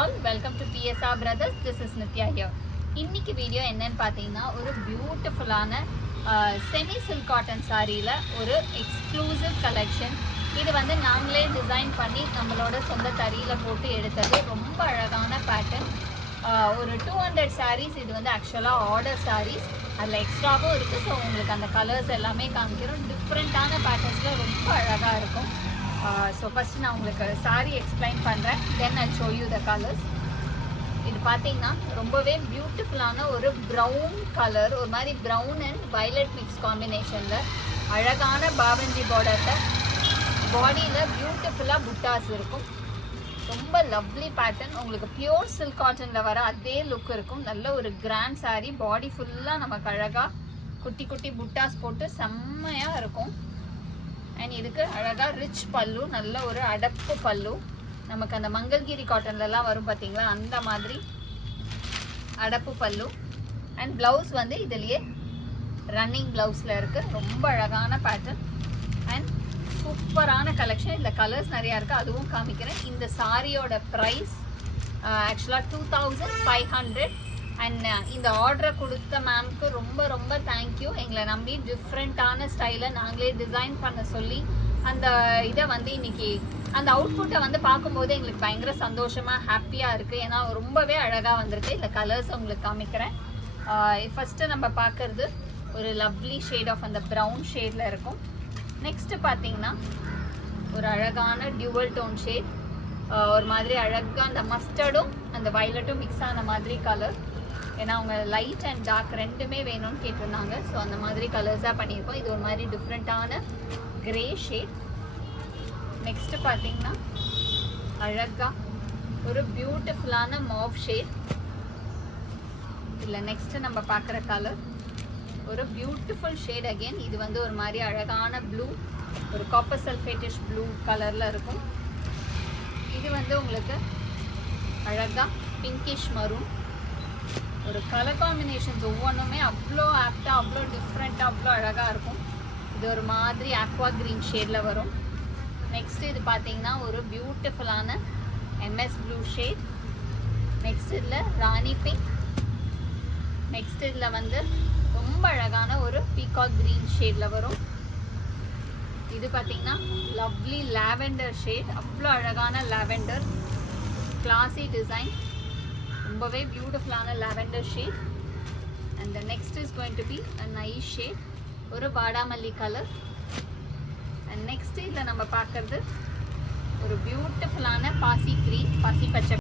all, welcome to PSR Brothers. This is Nitya here. இன்னைக்கு video என்னன்னு பார்த்தீங்கன்னா ஒரு பியூட்டிஃபுல்லான செமி சில்க் காட்டன் சாரியில் ஒரு எக்ஸ்க்ளூசிவ் கலெக்ஷன். இது வந்து நாங்களே டிசைன் பண்ணி நம்மளோட சொந்த தறியில் போட்டு எடுத்தது. ரொம்ப அழகான பேட்டர்ன். ஒரு 200 sarees. இது வந்து ஆக்சுவலாக ஆர்டர் sarees. அதில் எக்ஸ்ட்ராவும் இருக்குது. ஸோ உங்களுக்கு அந்த கலர்ஸ் எல்லாமே காமிக்கிறோம். டிஃப்ரெண்ட்டான பேட்டர்ன்ஸில் ரொம்ப அழகாக இருக்கும். ஸோ ஃபஸ்ட்டு நான் உங்களுக்கு சாரி எக்ஸ்பிளைன் பண்ணுறேன். Then I show you the colours. இது பார்த்தீங்கன்னா ரொம்பவே பியூட்டிஃபுல்லான ஒரு ப்ரௌன் கலர், ஒரு மாதிரி ப்ரௌன் அண்ட் வயலட் மிக்ஸ் காம்பினேஷனில் அழகான பாவஞ்சி பார்டரில் பாடியில் பியூட்டிஃபுல்லாக புட்டாஸ் இருக்கும். ரொம்ப லவ்லி பேட்டர்ன். உங்களுக்கு பியூர் சில்க் காட்டனில் வர அதே லுக் இருக்கும். நல்ல ஒரு கிராண்ட் சாரீ. பாடி ஃபுல்லாக நமக்கு அழகாக குட்டி குட்டி புட்டாஸ் போட்டு செம்மையாக இருக்கும். அண்ட் இதுக்கு அழகாக ரிச் பல்லு, நல்ல ஒரு அடப்பு பல்லு. நமக்கு அந்த மங்கள்கிரி காட்டன்லலாம் வரும் பார்த்தீங்களா, அந்த மாதிரி அடப்பு பல்லு. அண்ட் ப்ளவுஸ் வந்து இதுலேயே ரன்னிங் ப்ளவுஸில் இருக்குது. ரொம்ப அழகான பேட்டர்ன் அண்ட் சூப்பரான கலெக்ஷன். இந்த கலர்ஸ் நிறையா இருக்குது, அதுவும் காமிக்கிறேன். இந்த சாரியோட ப்ரைஸ் ஆக்சுவலாக 2500. அண்ட் இந்த ஆர்டரை கொடுத்த மேம்க்கு ரொம்ப ரொம்ப தேங்க்யூ. எங்களை நம்பி டிஃப்ரெண்ட்டான ஸ்டைலில் நாங்களே டிசைன் பண்ண சொல்லி அந்த இதை வந்து இன்னைக்கு அந்த அவுட்புட்டை வந்து பார்க்கும்போது எங்களுக்கு பயங்கர சந்தோஷமாக ஹாப்பியாக இருக்குது. ஏன்னா ரொம்பவே அழகாக வந்திருக்கு. இந்த கலர்ஸ் உங்களுக்கு காமிக்கிறேன். ஃபஸ்ட்டு நம்ம பார்க்குறது ஒரு லவ்லி ஷேட் ஆஃப் அந்த ப்ரௌன் ஷேடில் இருக்கும். நெக்ஸ்ட்டு பார்த்தீங்கன்னா ஒரு அழகான டியூவல் டோன் ஷேட், ஒரு மாதிரி அழகாக அந்த மஸ்டர்டும் அந்த வயலட்டும் மிக்ஸ் ஆன மாதிரி கலர். ஏன்னா அவங்க லைட் அண்ட் டார்க் ரெண்டுமே வேணும்னு கேட்டிருந்தாங்க. ஸோ அந்த மாதிரி கலர்ஸாக பண்ணியிருக்கோம். இது ஒரு மாதிரி டிஃப்ரெண்ட்டான கிரே ஷேட். நெக்ஸ்ட்டு பார்த்தீங்கன்னா அழகாக ஒரு பியூட்டிஃபுல்லான மாவ் ஷேட். இல்லை நெக்ஸ்ட்டு நம்ம பார்க்குற கலர் ஒரு பியூட்டிஃபுல் ஷேட் அகெயின். இது வந்து ஒரு மாதிரி அழகான ப்ளூ, ஒரு காப்பர் சல்ஃபேட்டிஷ் ப்ளூ கலரில் இருக்கும். இது வந்து உங்களுக்கு அழகாக பிங்கிஷ் மரூன். ஒரு கலர் காம்பினேஷன்ஸ் ஒவ்வொன்றுமே அவ்வளோ ஆப்டாக, அவ்வளோ டிஃப்ரெண்ட்டாக, அவ்வளோ அழகாக இருக்கும். இது ஒரு மாதிரி ஆக்வா க்ரீன் ஷேடில் வரும். நெக்ஸ்ட் இது பார்த்தீங்கன்னா ஒரு பியூட்டிஃபுல்லான MS ப்ளூ ஷேட். நெக்ஸ்ட் இதில் ராணி பிங்க். நெக்ஸ்ட் இதில் வந்து ரொம்ப அழகான ஒரு பீகாக் க்ரீன் ஷேடில் வரும். இது பார்த்தீங்கன்னா லவ்லி லாவெண்டர் ஷேட். அவ்வளோ அழகான லாவெண்டர், கிளாசி டிசைன், ரொம்பவே பியூட்டிஃபுல்லான lavender shade. And the next is going to be a nice shade, ஒரு வாடாமல்லி கலர். அண்ட் நெக்ஸ்ட் இதில் நம்ம பார்க்குறது ஒரு பியூட்டிஃபுல்லான பாசி க்ரீன், பாசி பச்சை